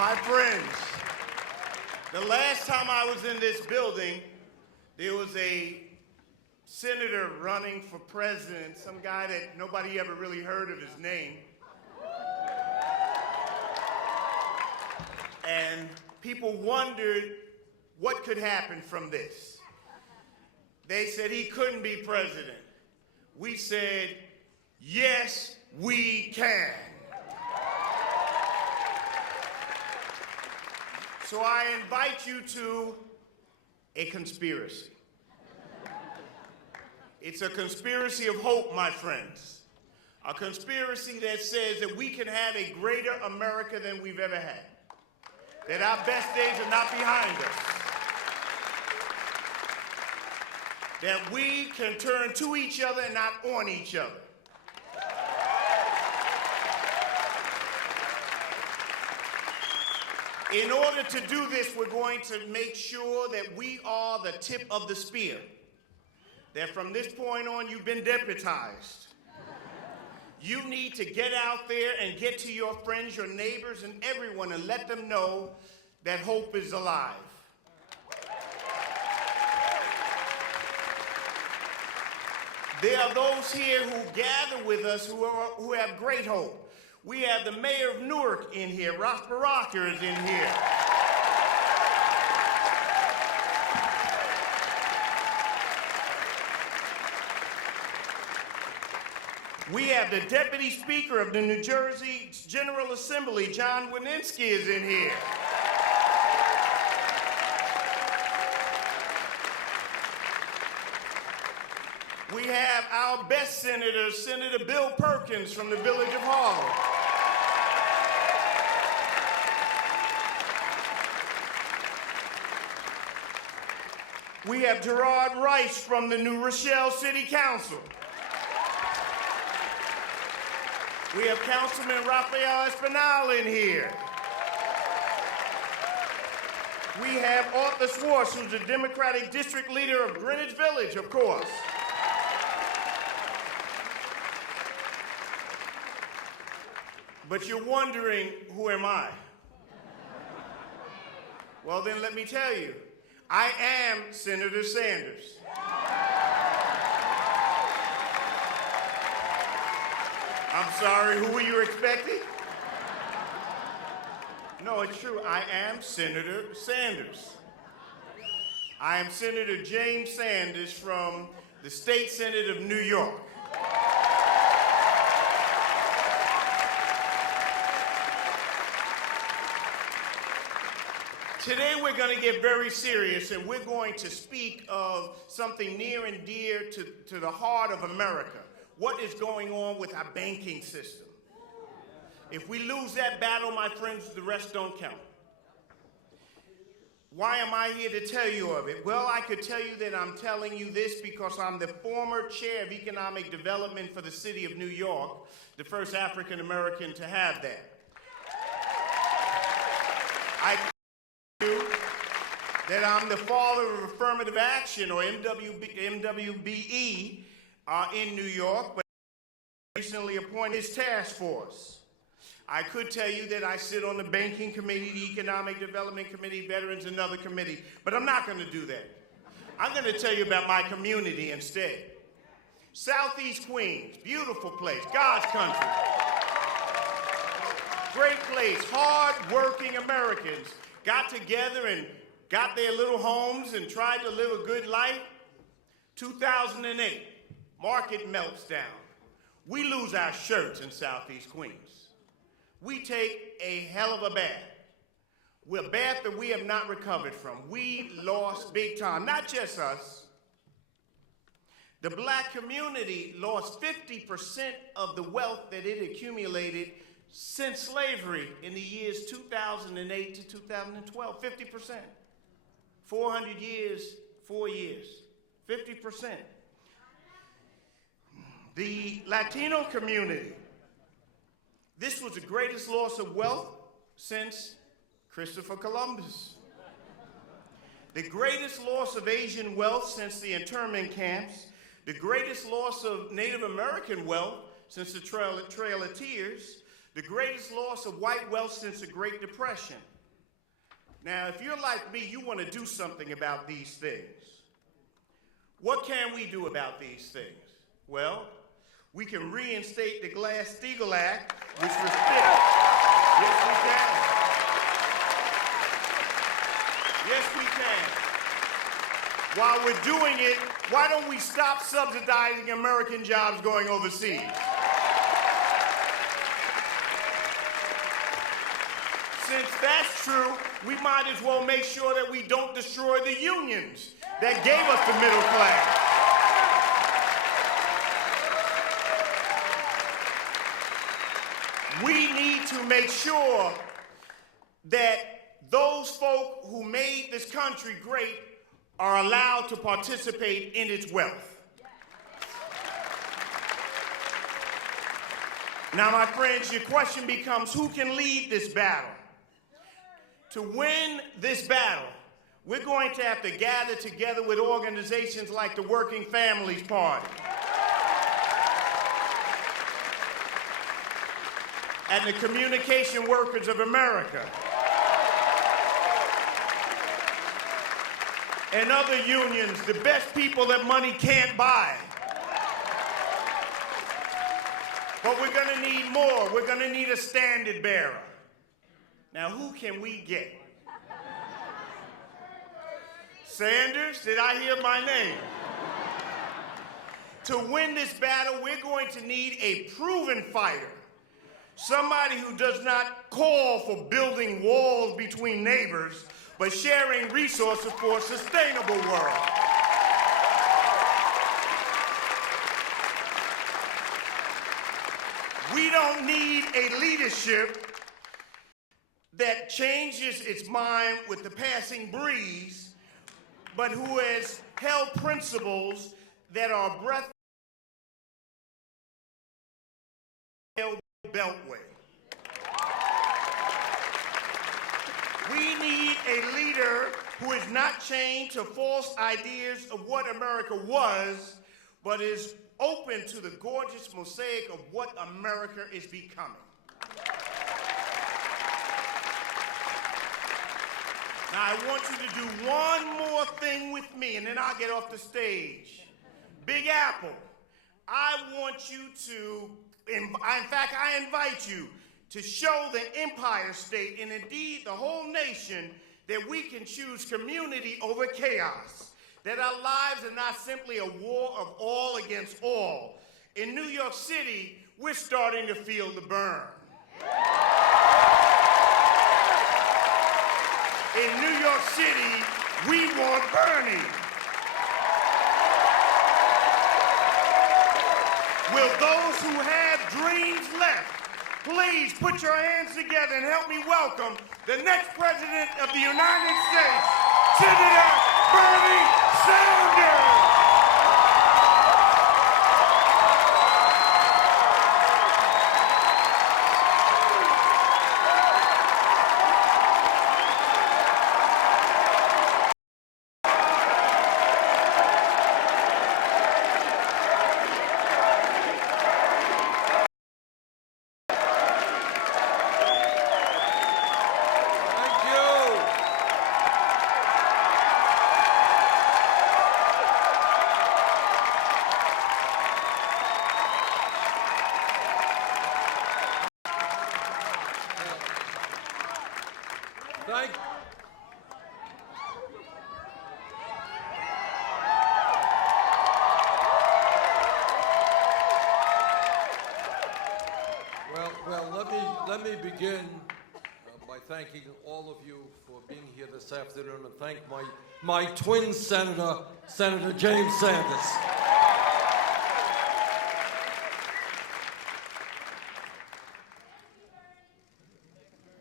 My friends, the last time I was in this building, there was a senator running for president, some guy that nobody ever really heard of his name. And people wondered what could happen from this. They said he couldn't be president. We said, yes, we can. So I invite you to a conspiracy. It's a conspiracy of hope, my friends. A conspiracy that says that we can have a greater America than we've ever had. That our best days are not behind us. That we can turn to each other and not on each other. In order to do this, we're going to make sure that we are the tip of the spear. That from this point on, you've been deputized. You need to get out there and get to your friends, your neighbors, and everyone and let them know that hope is alive. There are those here who gather with us who have great hope. We have the mayor of Newark in here. Ross Baraka is in here. We have the deputy speaker of the New Jersey General Assembly, John Wininski, is in here. We have our best senator, Senator Bill Perkins from the village of Harlem. We have Gerard Rice from the New Rochelle City Council. We have Councilman Rafael Espinal in here. We have Arthur Swartz, who's the Democratic District Leader of Greenwich Village, of course. But you're wondering, who am I? Well, then let me tell you. I am Senator Sanders. I'm sorry, who were you expecting? No, it's true. I am Senator Sanders. I am Senator James Sanders from the State Senate of New York. Today we're going to get very serious, and we're going to speak of something near and dear to the heart of America. What is going on with our banking system? If we lose that battle, my friends, the rest don't count. Why am I here to tell you of it? Well, I could tell you that I'm telling you this because I'm the former chair of economic development for the city of New York, the first African American to have that. I that I'm the father of affirmative action, or MWBE, in New York, but recently appointed his task force. I could tell you that I sit on the Banking Committee, the Economic Development Committee, Veterans, another committee, but I'm not going to do that. I'm going to tell you about my community instead. Southeast Queens, beautiful place, God's country. Great place, hard-working Americans got together and got their little homes and tried to live a good life. 2008, market melts down. We lose our shirts in Southeast Queens. We take a hell of a bath. We're a bath that we have not recovered from. We lost big time, not just us. The black community lost 50% of the wealth that it accumulated since slavery in the years 2008 to 2012, 50%. 400 years, 4 years, 50%. The Latino community, this was the greatest loss of wealth since Christopher Columbus. The greatest loss of Asian wealth since the internment camps. The greatest loss of Native American wealth since the Trail of Tears. The greatest loss of white wealth since the Great Depression. Now, if you're like me, you want to do something about these things. What can we do about these things? Well, we can reinstate the Glass-Steagall Act, which restricts. Yes, we can. Yes, we can. While we're doing it, why don't we stop subsidizing American jobs going overseas? Since that's true, we might as well make sure that we don't destroy the unions that gave us the middle class. We need to make sure that those folk who made this country great are allowed to participate in its wealth. Now, my friends, your question becomes, who can lead this battle? To win this battle, we're going to have to gather together with organizations like the Working Families Party and the Communication Workers of America and other unions, the best people that money can't buy. But we're going to need more. We're going to need a standard bearer. Now, who can we get? Sanders, did I hear my name? To win this battle, we're going to need a proven fighter. Somebody who does not call for building walls between neighbors, but sharing resources for a sustainable world. We don't need a leadership that changes its mind with the passing breeze, but who has held principles that are breath beltway. We need a leader who is not chained to false ideas of what America was, but is open to the gorgeous mosaic of what America is becoming. Now, I want you to do one more thing with me, and then I'll get off the stage. Big Apple, I want you to, in fact, I invite you to show the Empire State, and indeed the whole nation, that we can choose community over chaos, that our lives are not simply a war of all against all. In New York City, we're starting to feel the burn. In New York City, we want Bernie. Will those who have dreams left please put your hands together and help me welcome the next President of the United States, Senator Bernie Sanders. Let me begin by thanking all of you for being here this afternoon, and thank my twin senator, Senator James Sanders.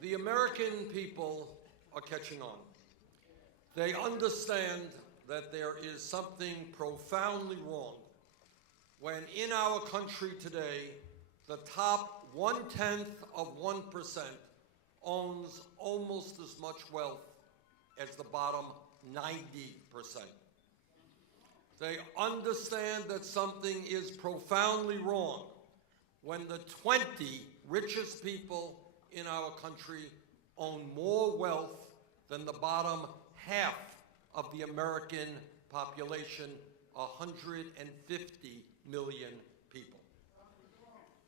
The American people are catching on. They understand that there is something profoundly wrong when in our country today, the top 0.1% owns almost as much wealth as the bottom 90%. They understand that something is profoundly wrong when the 20 richest people in our country own more wealth than the bottom half of the American population, 150 million people.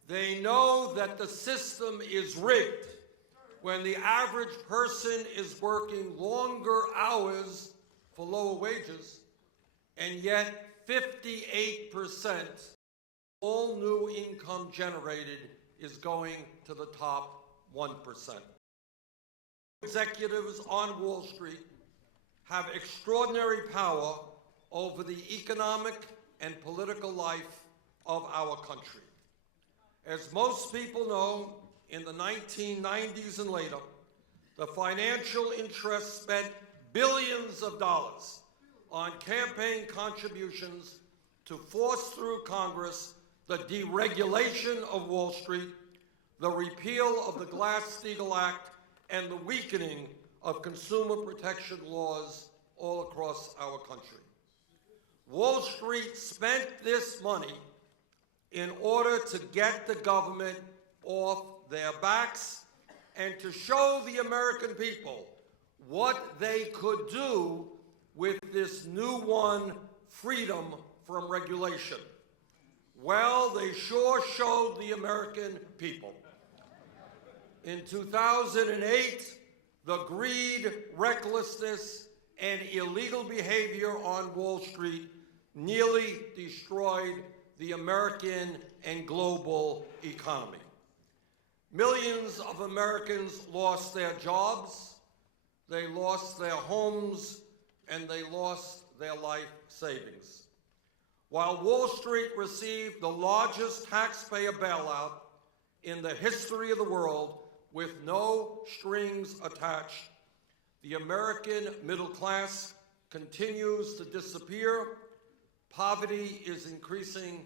They know that the system is rigged when the average person is working longer hours for lower wages, and yet 58% all new income generated is going to the top 1%. Executives on Wall Street have extraordinary power over the economic and political life of our country. As most people know, in the 1990s and later, the financial interests spent billions of dollars on campaign contributions to force through Congress the deregulation of Wall Street, the repeal of the Glass-Steagall Act, and the weakening of consumer protection laws all across our country. Wall Street spent this money in order to get the government off their backs and to show the American people what they could do with this new one, freedom from regulation. Well, they sure showed the American people. In 2008, the greed, recklessness, and illegal behavior on Wall Street nearly destroyed the American and global economy. Millions of Americans lost their jobs, they lost their homes, and they lost their life savings. While Wall Street received the largest taxpayer bailout in the history of the world with no strings attached, the American middle class continues to disappear, poverty is increasing,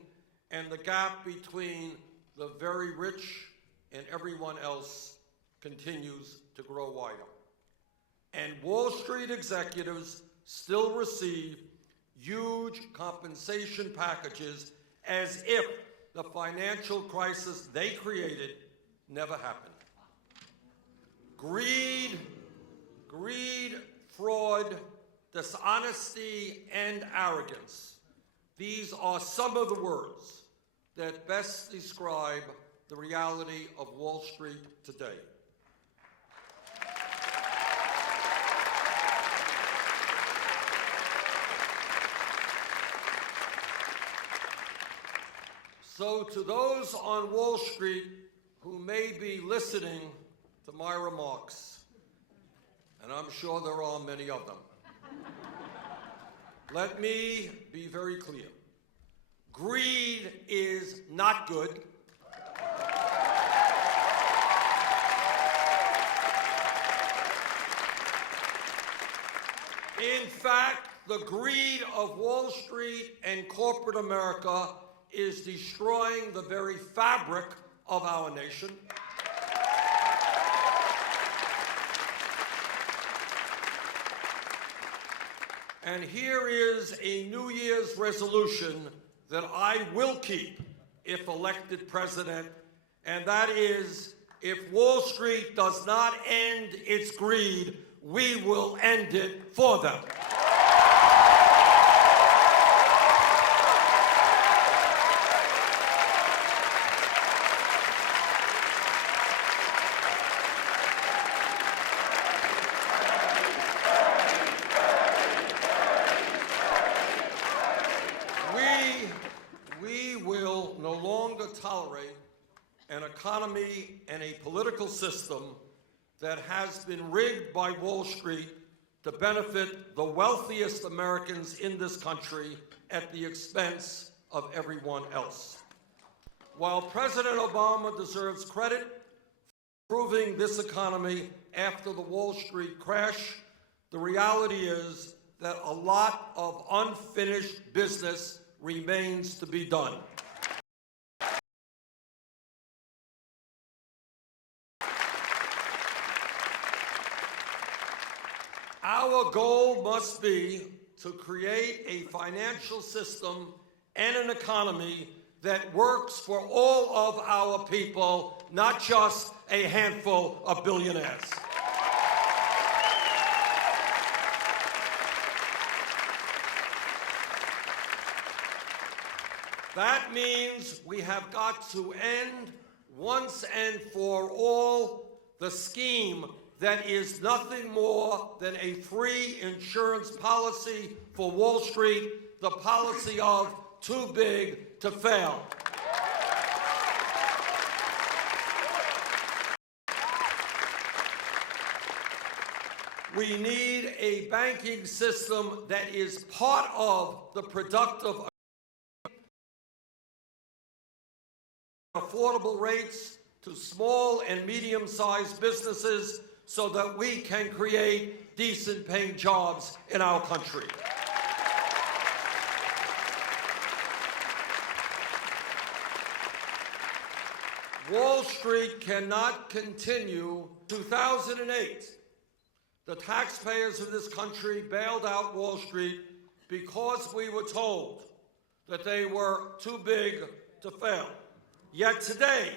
and the gap between the very rich and everyone else continues to grow wider. And Wall Street executives still receive huge compensation packages as if the financial crisis they created never happened. Greed, fraud, dishonesty, and arrogance. These are some of the words that best describe the reality of Wall Street today. So to those on Wall Street who may be listening to my remarks, and I'm sure there are many of them, let me be very clear. Greed is not good. In fact, the greed of Wall Street and corporate America is destroying the very fabric of our nation. And here is a New Year's resolution that I will keep if elected president, and that is, if Wall Street does not end its greed, we will end it for them. We will no longer tolerate an economy and a political system that has been rigged by Wall Street to benefit the wealthiest Americans in this country at the expense of everyone else. While President Obama deserves credit for improving this economy after the Wall Street crash, the reality is that a lot of unfinished business remains to be done. Our goal must be to create a financial system and an economy that works for all of our people, not just a handful of billionaires. That means we have got to end once and for all the scheme that is nothing more than a free insurance policy for Wall Street, the policy of too big to fail. We need a banking system that is part of the productive, affordable rates to small and medium-sized businesses so that we can create decent paying jobs in our country. Wall Street cannot continue. 2008, the taxpayers of this country bailed out Wall Street because we were told that they were too big to fail. Yet today,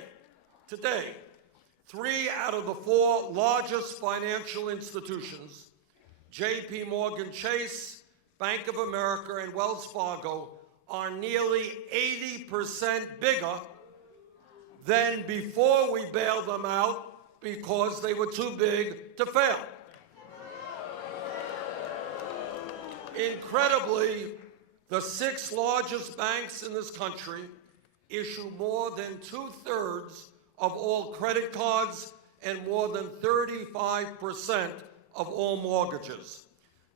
3 out of the 4 largest financial institutions, J.P. Morgan Chase, Bank of America, and Wells Fargo, are nearly 80% bigger than before we bailed them out because they were too big to fail. Incredibly, the 6 largest banks in this country issue more than 2/3 of all credit cards and more than 35% of all mortgages.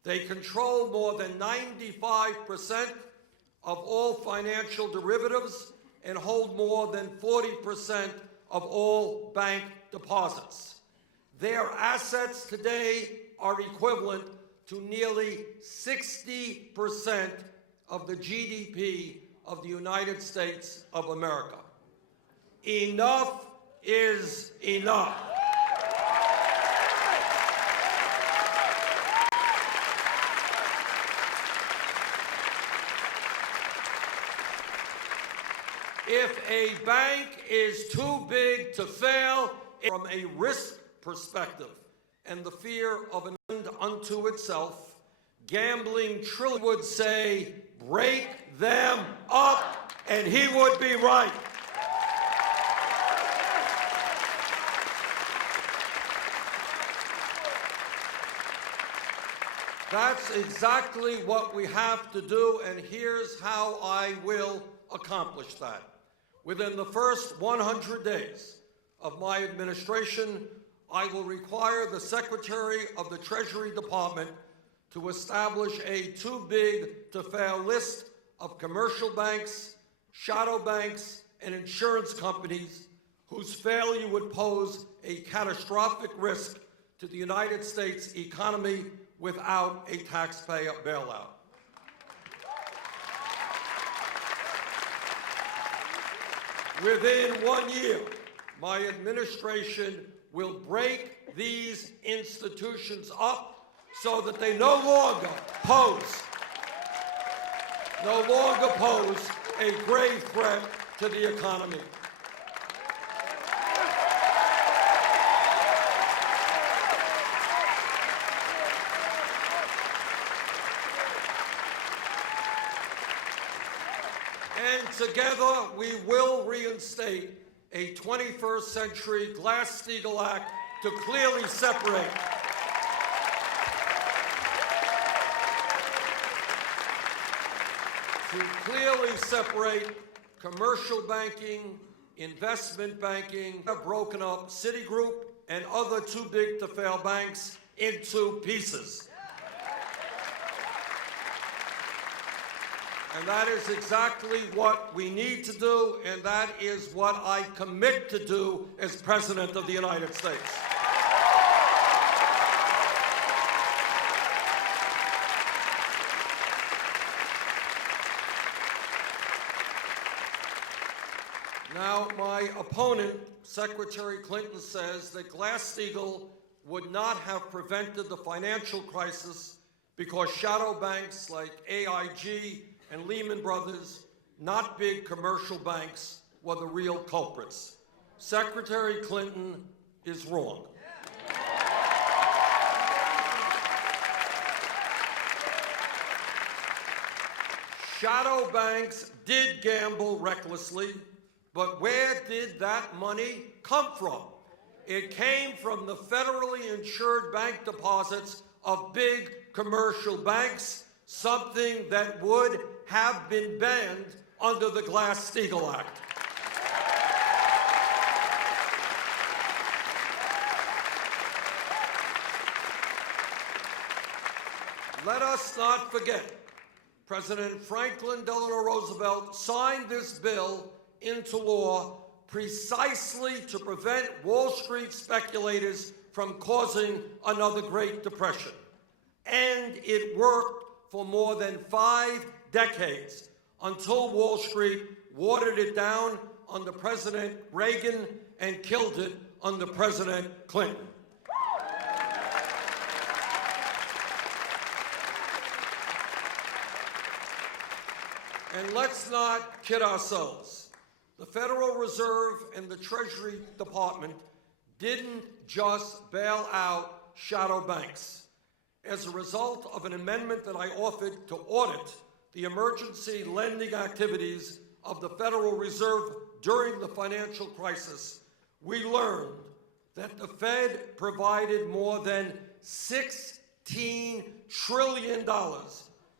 They control more than 95% of all financial derivatives and hold more than 40% of all bank deposits. Their assets today are equivalent to nearly 60% of the GDP of the United States of America. Enough is enough. If a bank is too big to fail from a risk perspective and the fear of an end unto itself, gambling trillion would say, break them up, and he would be right. That's exactly what we have to do, and here's how I will accomplish that. Within the first 100 days of my administration, I will require the Secretary of the Treasury Department to establish a too-big-to-fail list of commercial banks, shadow banks, and insurance companies whose failure would pose a catastrophic risk to the United States economy without a taxpayer bailout. Within 1 year, my administration will break these institutions up so that they no longer pose a grave threat to the economy. And together we will reinstate a 21st century Glass-Steagall Act to clearly separate commercial banking, investment banking, broken up Citigroup and other too-big-to-fail banks into pieces. And that is exactly what we need to do, and that is what I commit to do as President of the United States. Now, my opponent, Secretary Clinton, says that Glass-Steagall would not have prevented the financial crisis because shadow banks like AIG and Lehman Brothers, not big commercial banks, were the real culprits. Secretary Clinton is wrong. shadow banks did gamble recklessly, but where did that money come from? It came from the federally insured bank deposits of big commercial banks, something that would have been banned under the Glass-Steagall Act. Let us not forget, President Franklin Delano Roosevelt signed this bill into law precisely to prevent Wall Street speculators from causing another Great Depression. And it worked for more than 5 decades until Wall Street watered it down under President Reagan and killed it under President Clinton. And let's not kid ourselves. The Federal Reserve and the Treasury Department didn't just bail out shadow banks. As a result of an amendment that I offered to audit the emergency lending activities of the Federal Reserve during the financial crisis, we learned that the Fed provided more than $16 trillion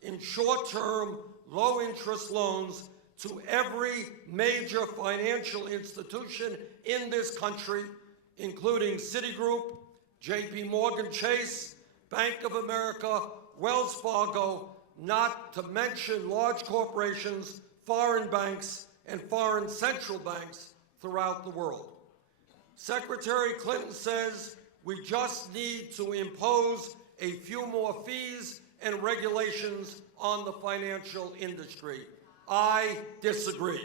in short-term, low-interest loans to every major financial institution in this country, including Citigroup, J.P. Morgan Chase, Bank of America, Wells Fargo, not to mention large corporations, foreign banks, and foreign central banks throughout the world. Secretary Clinton says we just need to impose a few more fees and regulations on the financial industry. I disagree.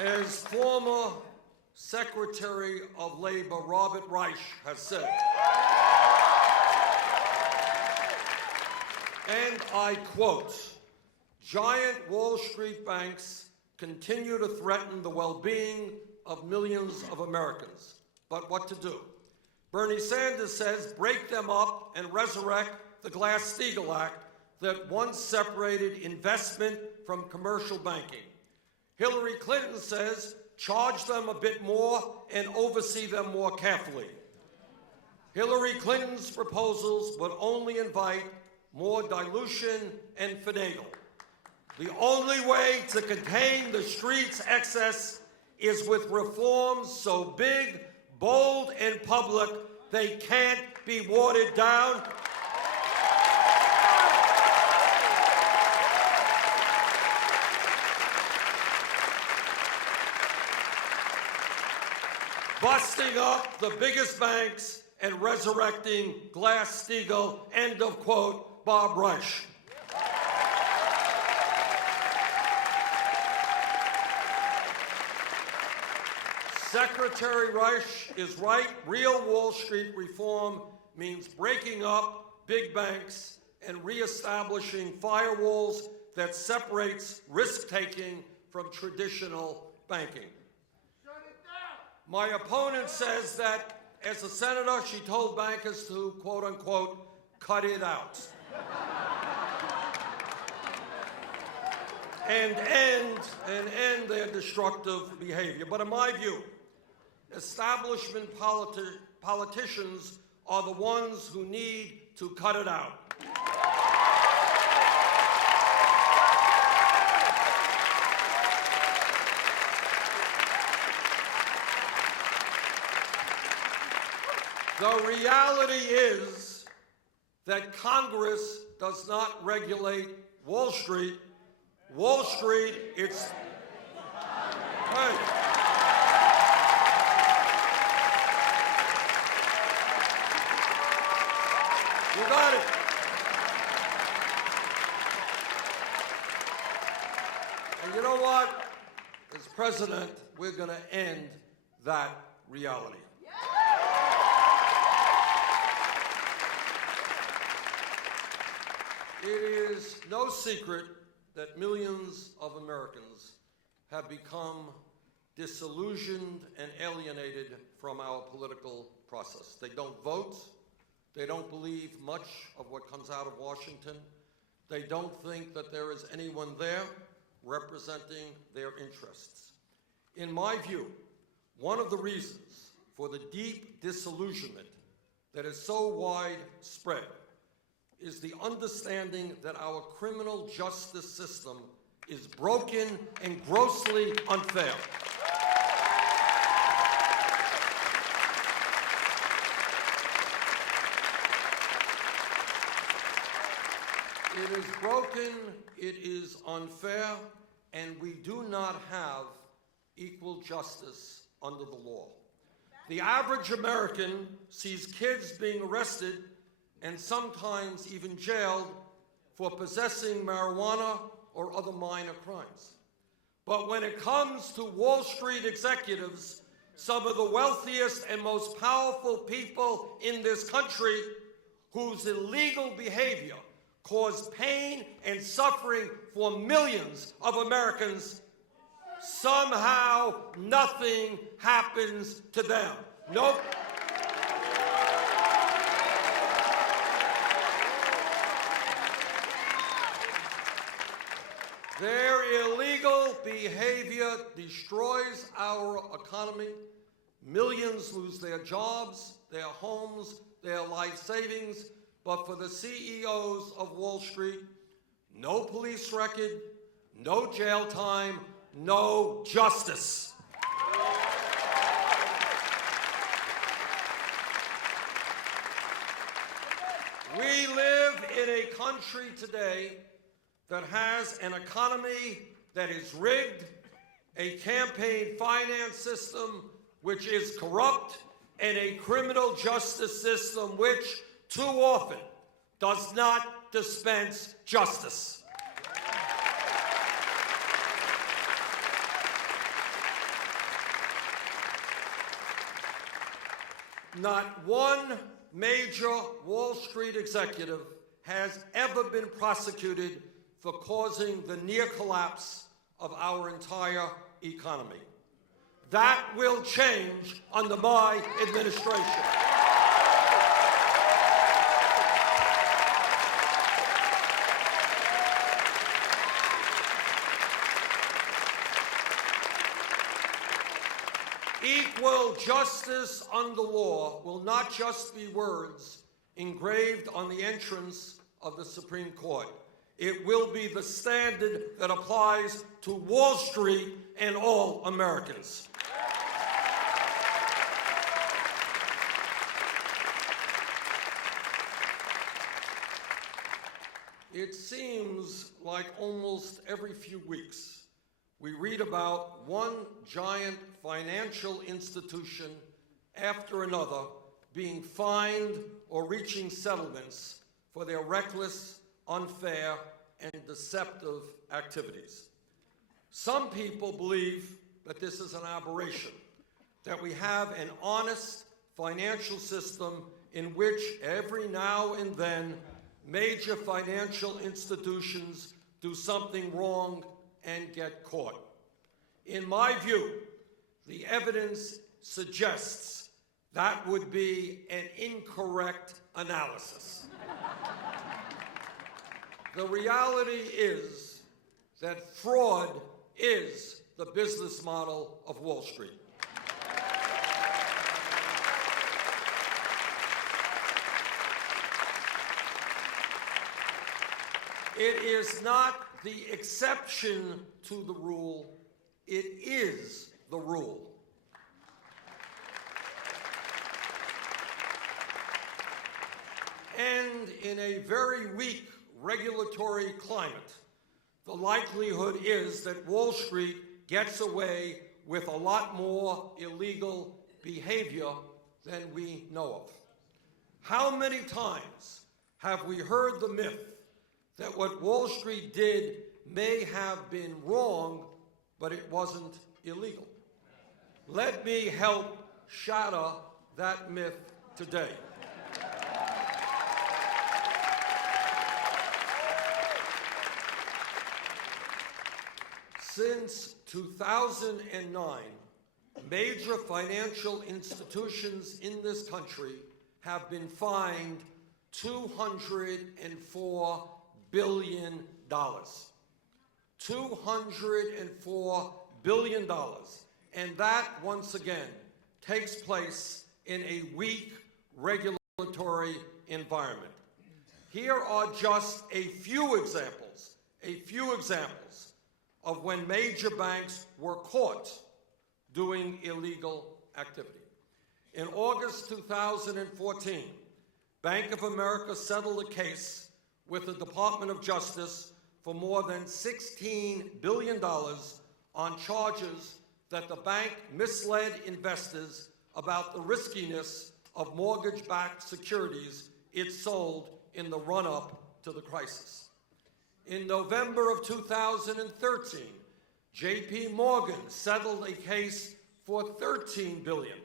As former Secretary of Labor Robert Reich has said, and I quote, "Giant Wall Street banks continue to threaten the well-being of millions of Americans. But what to do?" Bernie Sanders says, break them up and resurrect the Glass-Steagall Act that once separated investment from commercial banking. Hillary Clinton says, charge them a bit more and oversee them more carefully. Hillary Clinton's proposals would only invite more dilution and finagle. The only way to contain the street's excess is with reforms so big, bold, and public they can't be watered down. Busting up the biggest banks and resurrecting Glass-Steagall, end of quote, Bob Reich. Secretary Reich is right. Real Wall Street reform means breaking up big banks and reestablishing firewalls that separates risk-taking from traditional banking. My opponent says that as a senator, she told bankers to, quote unquote, cut it out. and end their destructive behavior. But in my view, establishment politicians are the ones who need to cut it out. The reality is that Congress does not regulate Wall Street. Wall Street, it's... Hey. You got it. And you know what? As president, we're going to end that reality. It is no secret that millions of Americans have become disillusioned and alienated from our political process. They don't vote. They don't believe much of what comes out of Washington. They don't think that there is anyone there representing their interests. In my view, one of the reasons for the deep disillusionment that is so widespread is the understanding that our criminal justice system is broken and grossly unfair. It is broken, it is unfair, and we do not have equal justice under the law. The average American sees kids being arrested and sometimes even jailed for possessing marijuana or other minor crimes. But when it comes to Wall Street executives, some of the wealthiest and most powerful people in this country, whose illegal behavior caused pain and suffering for millions of Americans, somehow nothing happens to them. Nope. Their illegal behavior destroys our economy. Millions lose their jobs, their homes, their life savings. But for the CEOs of Wall Street, no police record, no jail time, no justice. We live in a country today that has an economy that is rigged, a campaign finance system which is corrupt, and a criminal justice system which too often does not dispense justice. Not one major Wall Street executive has ever been prosecuted for causing the near collapse of our entire economy. That will change under my administration. Equal justice under law will not just be words engraved on the entrance of the Supreme Court. It will be the standard that applies to Wall Street and all Americans. It seems like almost every few weeks we read about one giant financial institution after another being fined or reaching settlements for their reckless, unfair, and deceptive activities. Some people believe that this is an aberration, that we have an honest financial system in which every now and then major financial institutions do something wrong and get caught. In my view, the evidence suggests that would be an incorrect analysis. The reality is that fraud is the business model of Wall Street. It is not the exception to the rule, it is the rule. And in a very weak regulatory climate, the likelihood is that Wall Street gets away with a lot more illegal behavior than we know of. How many times have we heard the myth that what Wall Street did may have been wrong, but it wasn't illegal? Let me help shatter that myth today. Since 2009, major financial institutions in this country have been fined $204 billion. $204 billion. And that, once again, takes place in a weak regulatory environment. Here are just a few examples of when major banks were caught doing illegal activity. In August 2014, Bank of America settled a case with the Department of Justice for more than $16 billion on charges that the bank misled investors about the riskiness of mortgage-backed securities it sold in the run-up to the crisis. In November of 2013, J.P. Morgan settled a case for $13 billion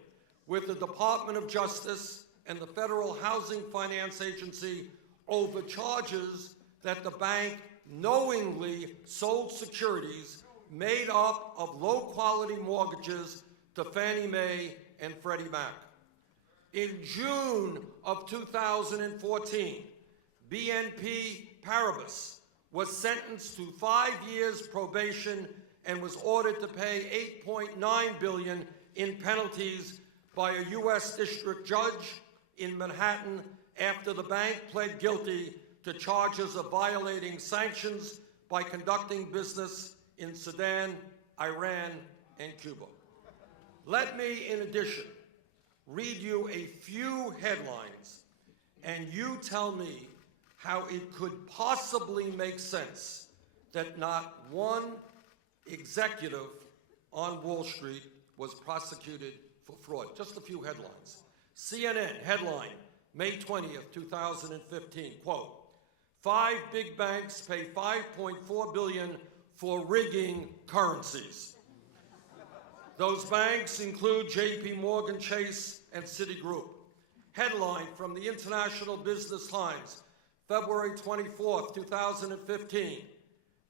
with the Department of Justice and the Federal Housing Finance Agency over charges that the bank knowingly sold securities made up of low-quality mortgages to Fannie Mae and Freddie Mac. In June of 2014, BNP Paribas was sentenced to 5 years probation and was ordered to pay $8.9 billion in penalties by a U.S. district judge in Manhattan after the bank pled guilty to charges of violating sanctions by conducting business in Sudan, Iran, and Cuba. Let me, in addition, read you a few headlines, and you tell me how it could possibly make sense that not one executive on Wall Street was prosecuted for fraud. Just a few headlines. CNN headline, May 20th, 2015, quote, 5 big banks pay $5.4 billion for rigging currencies. Those banks include J.P. Morgan Chase and Citigroup. Headline from the International Business Times, February 24th, 2015.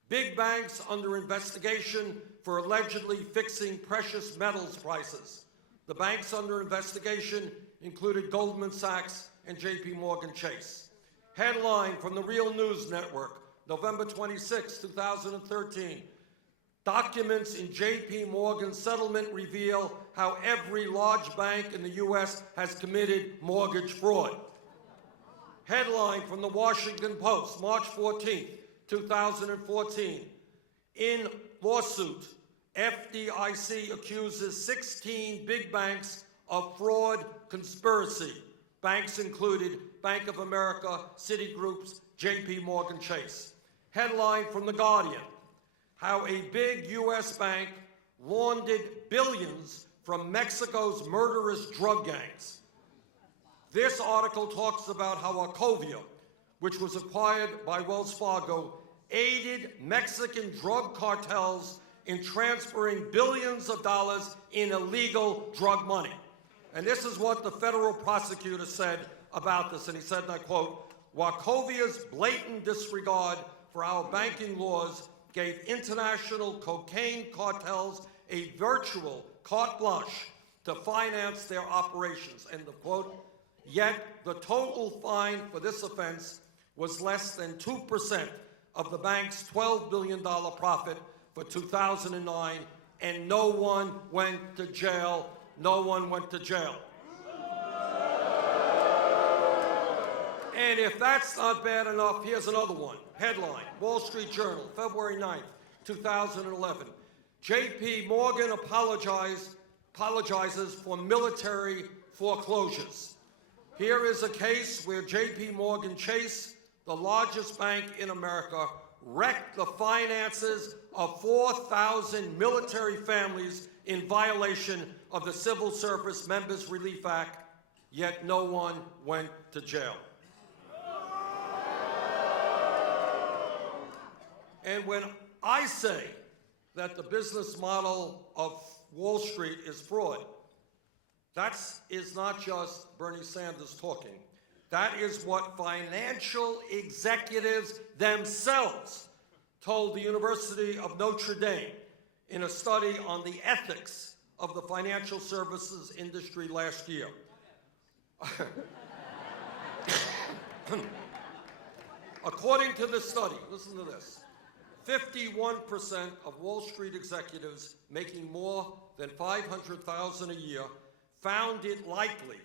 Big banks under investigation for allegedly fixing precious metals prices. The banks under investigation included Goldman Sachs and J.P. Morgan Chase. Headline from the Real News Network, November 26, 2013. Documents in J.P. Morgan settlement reveal how every large bank in the U.S. has committed mortgage fraud. Headline from the Washington Post, March 14, 2014. In lawsuit, FDIC accuses 16 big banks of fraud conspiracy. Banks included Bank of America, Citigroup, J.P. Morgan Chase. Headline from The Guardian, how a big U.S. bank laundered billions from Mexico's murderous drug gangs. This article talks about how Wachovia, which was acquired by Wells Fargo, aided Mexican drug cartels in transferring billions of dollars in illegal drug money. And this is what the federal prosecutor said about this, and he said, and I quote, Wachovia's blatant disregard for our banking laws gave international cocaine cartels a virtual carte blanche to finance their operations, end of quote. Yet the total fine for this offense was less than 2% of the bank's $12 billion profit for 2009, and no one went to jail. No one went to jail. And if that's not bad enough, here's another one. Headline, Wall Street Journal, February 9th, 2011. J.P. Morgan apologizes for military foreclosures. Here is a case where J.P. Morgan Chase, the largest bank in America, wrecked the finances of 4,000 military families in violation of the Civil Service Members Relief Act, yet no one went to jail. And when I say that the business model of Wall Street is fraud, that is not just Bernie Sanders talking. That is what financial executives themselves told the University of Notre Dame in a study on the ethics of the financial services industry last year. According to this study, listen to this, 51% of Wall Street executives making more than $500,000 a year found it likely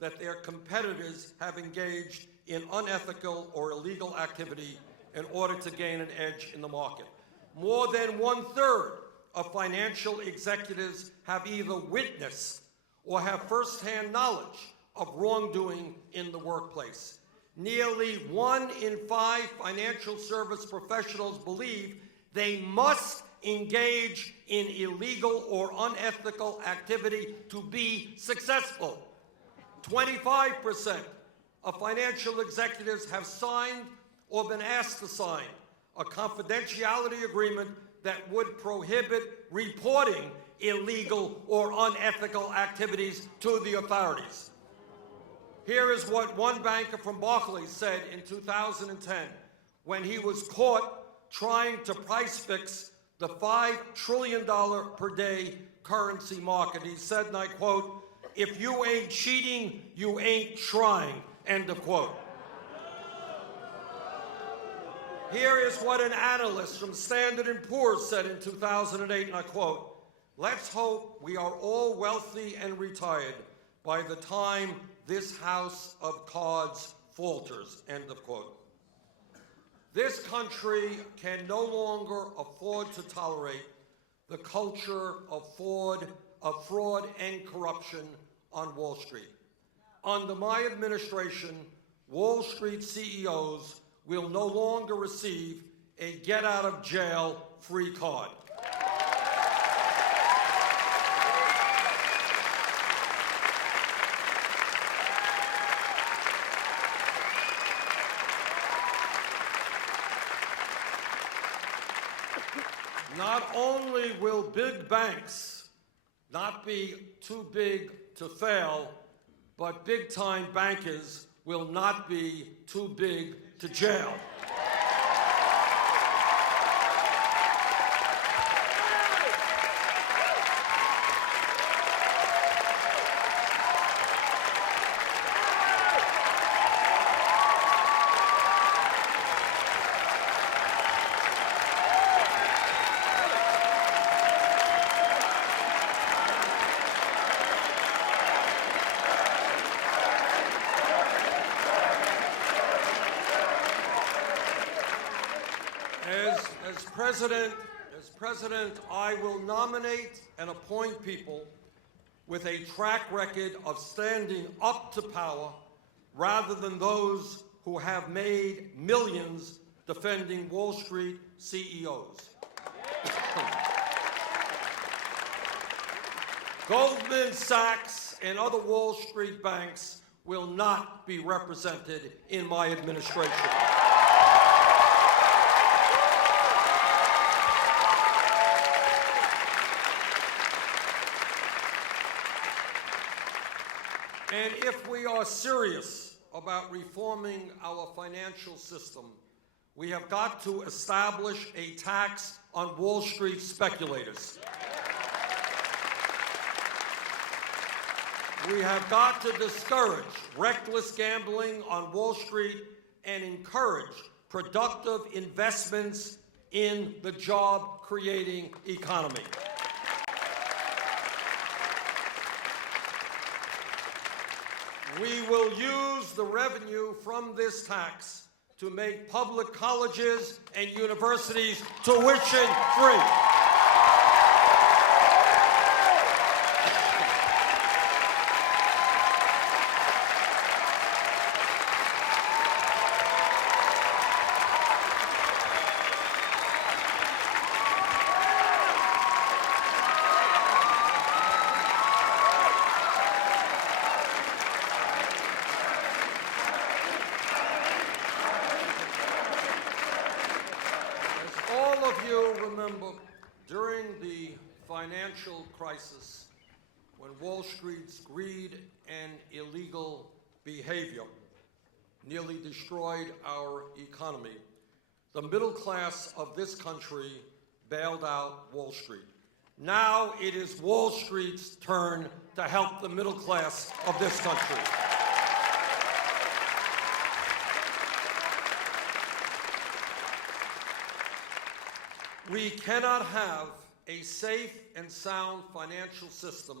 that their competitors have engaged in unethical or illegal activity in order to gain an edge in the market. More than 1/3 of financial executives have either witnessed or have firsthand knowledge of wrongdoing in the workplace. Nearly 1 in 5 financial service professionals believe they must engage in illegal or unethical activity to be successful. 25% of financial executives have signed or been asked to sign a confidentiality agreement that would prohibit reporting illegal or unethical activities to the authorities. Here is what one banker from Barclays said in 2010 when he was caught trying to price fix the $5 trillion per day currency market. He said, and I quote, "If you ain't cheating, you ain't trying," end of quote. Here is what an analyst from Standard & Poor's said in 2008, and I quote, "Let's hope we are all wealthy and retired by the time this house of cards falters," end of quote. This country can no longer afford to tolerate the culture of fraud and corruption on Wall Street. Under my administration, Wall Street CEOs will no longer receive a get-out-of-jail-free card. Not only will big banks not be too big to fail, but big-time bankers will not be too big to jail. As president, I will nominate and appoint people with a track record of standing up to power rather than those who have made millions defending Wall Street CEOs. Goldman Sachs and other Wall Street banks will not be represented in my administration. And if we are serious about reforming our financial system, we have got to establish a tax on Wall Street speculators. We have got to discourage reckless gambling on Wall Street and encourage productive investments in the job-creating economy. We will use the revenue from this tax to make public colleges and universities tuition-free. During the financial crisis, when Wall Street's greed and illegal behavior nearly destroyed our economy, the middle class of this country bailed out Wall Street. Now it is Wall Street's turn to help the middle class of this country. We cannot have a safe and sound financial system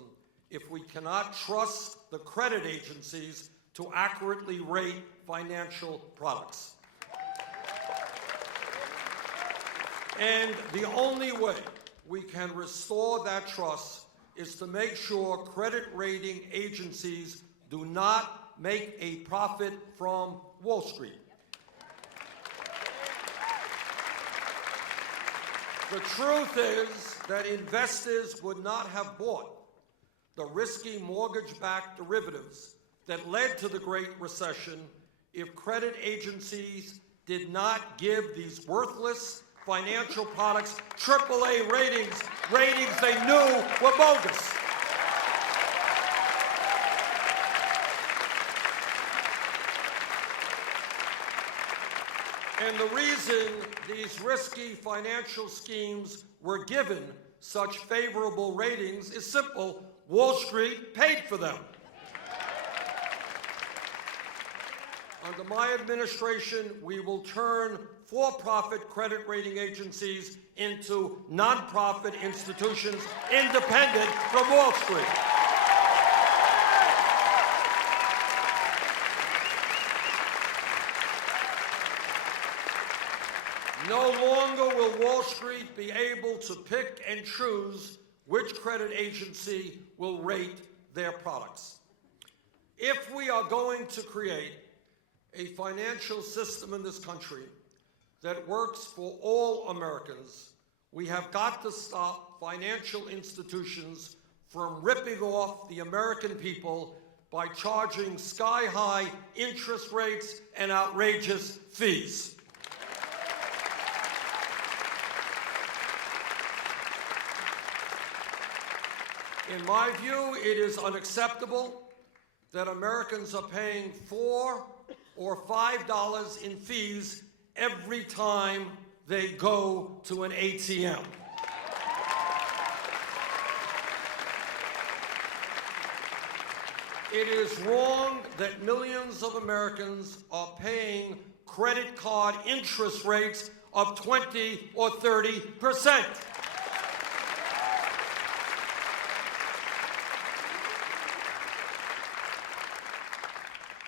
if we cannot trust the credit agencies to accurately rate financial products. And the only way we can restore that trust is to make sure credit rating agencies do not make a profit from Wall Street. The truth is that investors would not have bought the risky mortgage-backed derivatives that led to the Great Recession if credit agencies did not give these worthless financial products AAA ratings they knew were bogus. And the reason these risky financial schemes were given such favorable ratings is simple: Wall Street paid for them. Under my administration, we will turn for-profit credit rating agencies into nonprofit institutions independent from Wall Street. No longer will Wall Street be able to pick and choose which credit agency will rate their products. If we are going to create a financial system in this country that works for all Americans, we have got to stop financial institutions from ripping off the American people by charging sky-high interest rates and outrageous fees. In my view, it is unacceptable that Americans are paying $4 or $5 in fees every time they go to an ATM. It is wrong that millions of Americans are paying credit card interest rates of 20 or 30%.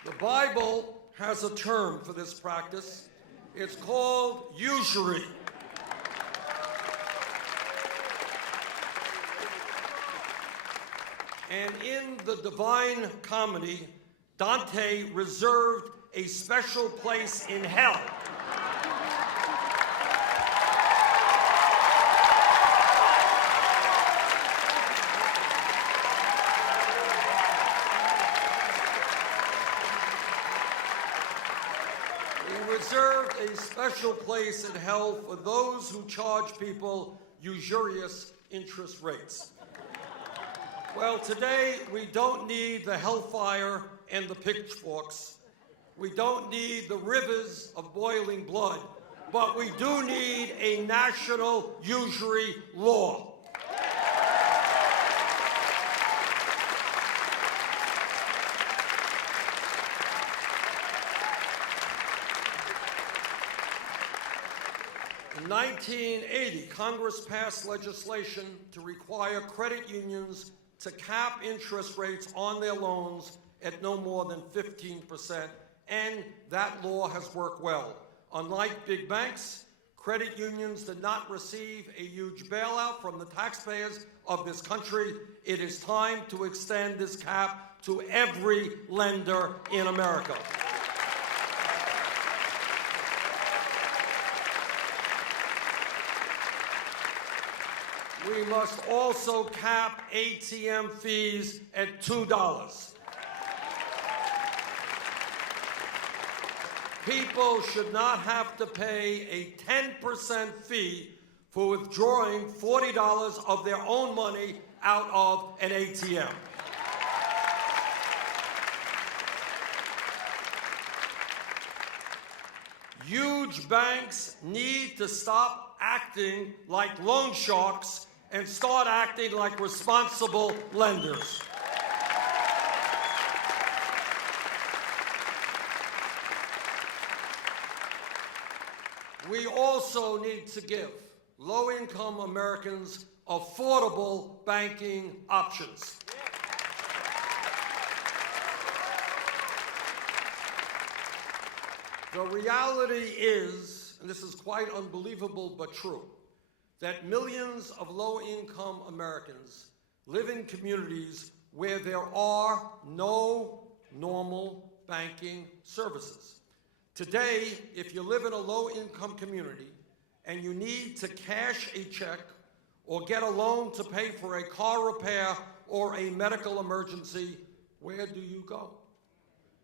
The Bible has a term for this practice. It's called usury. And in the Divine Comedy, Dante reserved a special place in hell for those who charge people usurious interest rates. Well, today we don't need the hellfire and the pitchforks. We don't need the rivers of boiling blood, but we do need a national usury law. In 1980, Congress passed legislation to require credit unions to cap interest rates on their loans at no more than 15%, and that law has worked well. Unlike big banks, credit unions did not receive a huge bailout from the taxpayers of this country. It is time to extend this cap to every lender in America. We must also cap ATM fees at $2. People should not have to pay a 10% fee for withdrawing $40 of their own money out of an ATM. Huge banks need to stop acting like loan sharks and start acting like responsible lenders. We also need to give low-income Americans affordable banking options. The reality is, and this is quite unbelievable but true, that millions of low-income Americans live in communities where there are no normal banking services. Today, if you live in a low-income community and you need to cash a check or get a loan to pay for a car repair or a medical emergency, where do you go?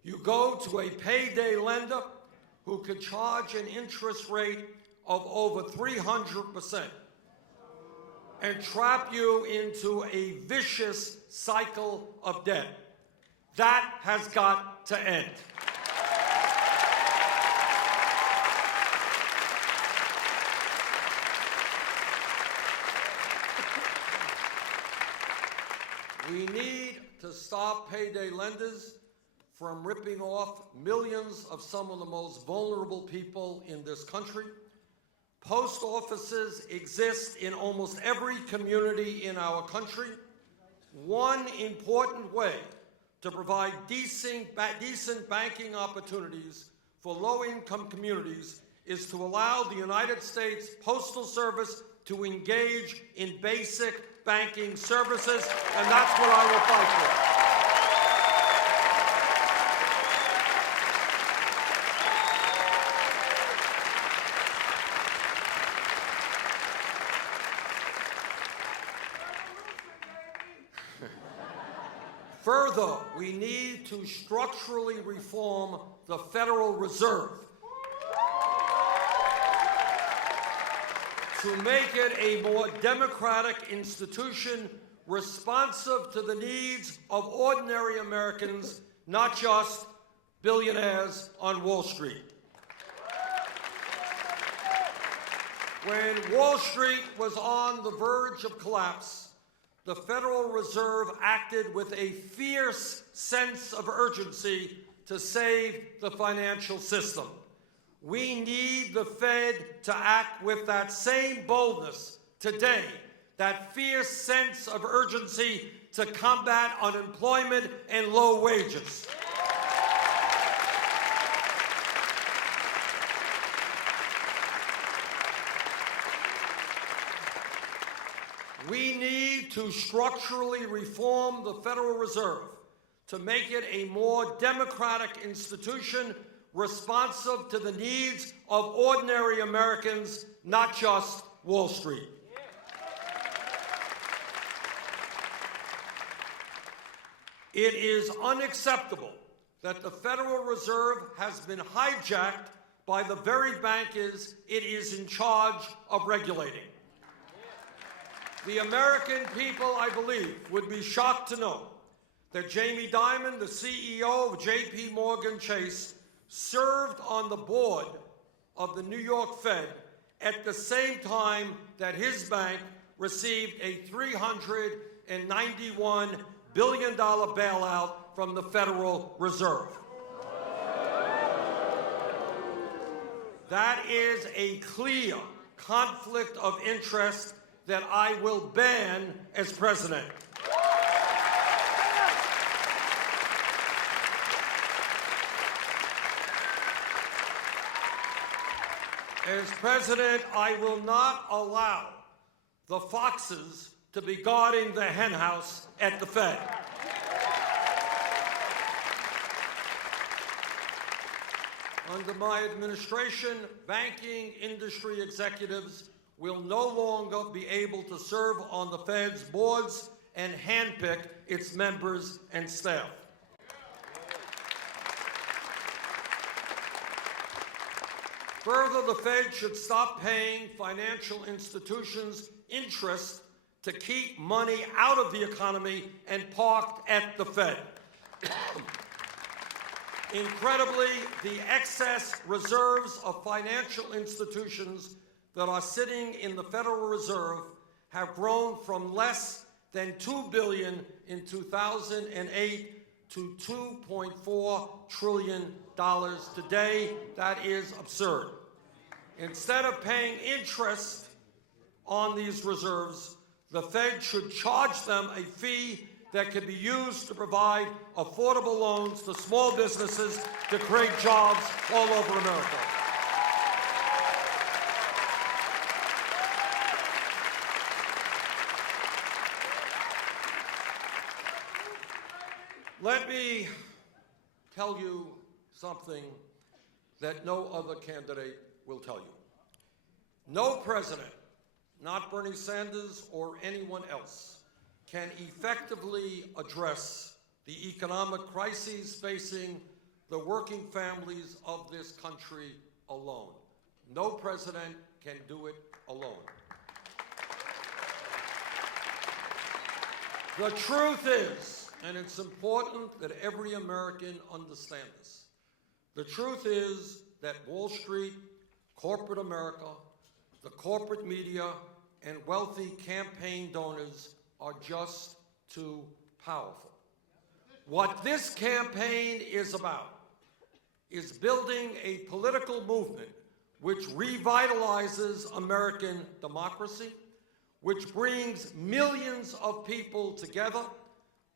You go to a payday lender who could charge an interest rate of over 300% and trap you into a vicious cycle of debt. That has got to end. We need to stop payday lenders from ripping off millions of some of the most vulnerable people in this country. Post offices exist in almost every community in our country. One important way to provide decent banking opportunities for low-income communities is to allow the United States Postal Service to engage in basic banking services, and that's what I will fight for. Further, we need to structurally reform the Federal Reserve to make it a more democratic institution responsive to the needs of ordinary Americans, not just billionaires on Wall Street. When Wall Street was on the verge of collapse, the Federal Reserve acted with a fierce sense of urgency to save the financial system. We need the Fed to act with that same boldness today, that fierce sense of urgency to combat unemployment and low wages. We need to structurally reform the Federal Reserve to make it a more democratic institution responsive to the needs of ordinary Americans, not just Wall Street. It is unacceptable that the Federal Reserve has been hijacked by the very bankers it is in charge of regulating. The American people, I believe, would be shocked to know that Jamie Dimon, the CEO of J.P. Morgan Chase, served on the board of the New York Fed at the same time that his bank received a $391 billion bailout from the Federal Reserve. That is a clear conflict of interest that I will ban as president. As president, I will not allow the foxes to be guarding the henhouse at the Fed. Under my administration, banking industry executives will no longer be able to serve on the Fed's boards and handpick its members and staff. Further, the Fed should stop paying financial institutions interest to keep money out of the economy and parked at the Fed. Incredibly, the excess reserves of financial institutions that are sitting in the Federal Reserve have grown from less than $2 billion in 2008 to $2.4 trillion today. That is absurd. Instead of paying interest on these reserves, the Fed should charge them a fee that could be used to provide affordable loans to small businesses to create jobs all over America. Let me tell you something that no other candidate will tell you. No president, not Bernie Sanders or anyone else, can effectively address the economic crises facing the working families of this country alone. No president can do it alone. The truth is, and it's important that every American understand this, the truth is that Wall Street, corporate America, the corporate media, and wealthy campaign donors are just too powerful. What this campaign is about is building a political movement which revitalizes American democracy, which brings millions of people together,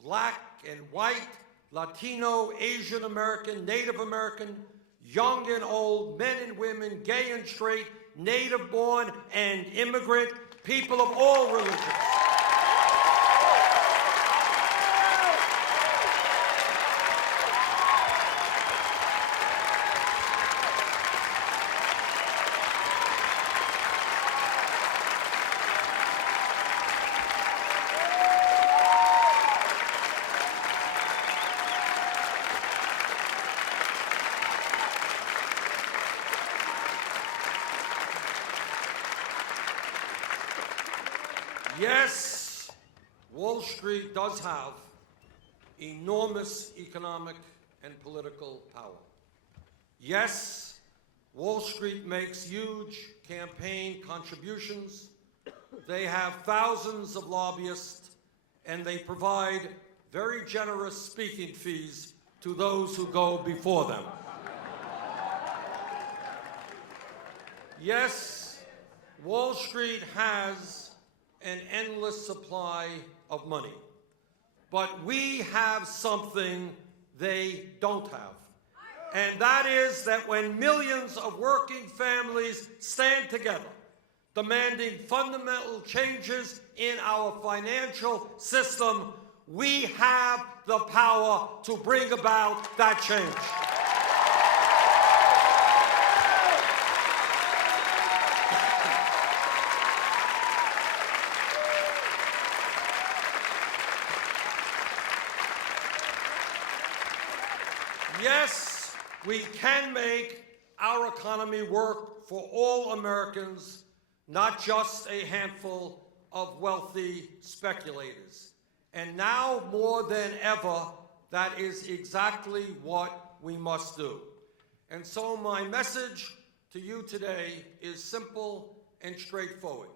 black and white, Latino, Asian American, Native American, young and old, men and women, gay and straight, native born and immigrant, people of all religions. Yes, Wall Street does have enormous economic and political power. Yes, Wall Street makes huge campaign contributions. They have thousands of lobbyists, and they provide very generous speaking fees to those who go before them. Yes, Wall Street has an endless supply of money. But we have something they don't have. And that is that when millions of working families stand together, demanding fundamental changes in our financial system, we have the power to bring about that change. Yes, we can make our economy work for all Americans, not just a handful of wealthy speculators. And now more than ever, that is exactly what we must do. And so my message to you today is simple and straightforward.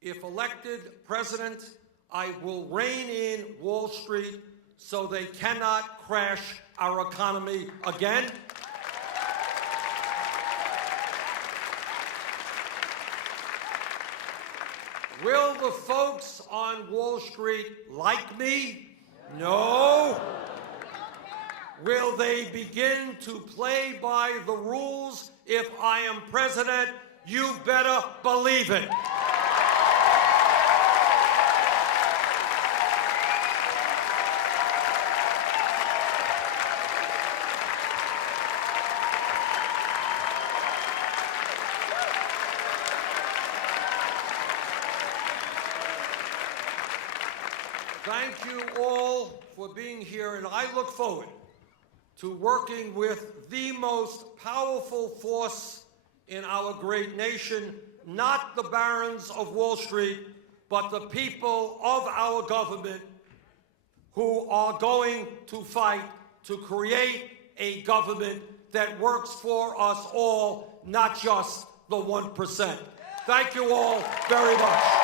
If elected president, I will rein in Wall Street so they cannot crash our economy again. Will the folks on Wall Street like me? No. Will they begin to play by the rules if I am president? You better believe it. Thank you all for being here, and I look forward to working with the most powerful force in our great nation, not the barons of Wall Street, but the people of our government who are going to fight to create a government that works for us all, not just the 1%. Thank you all very much.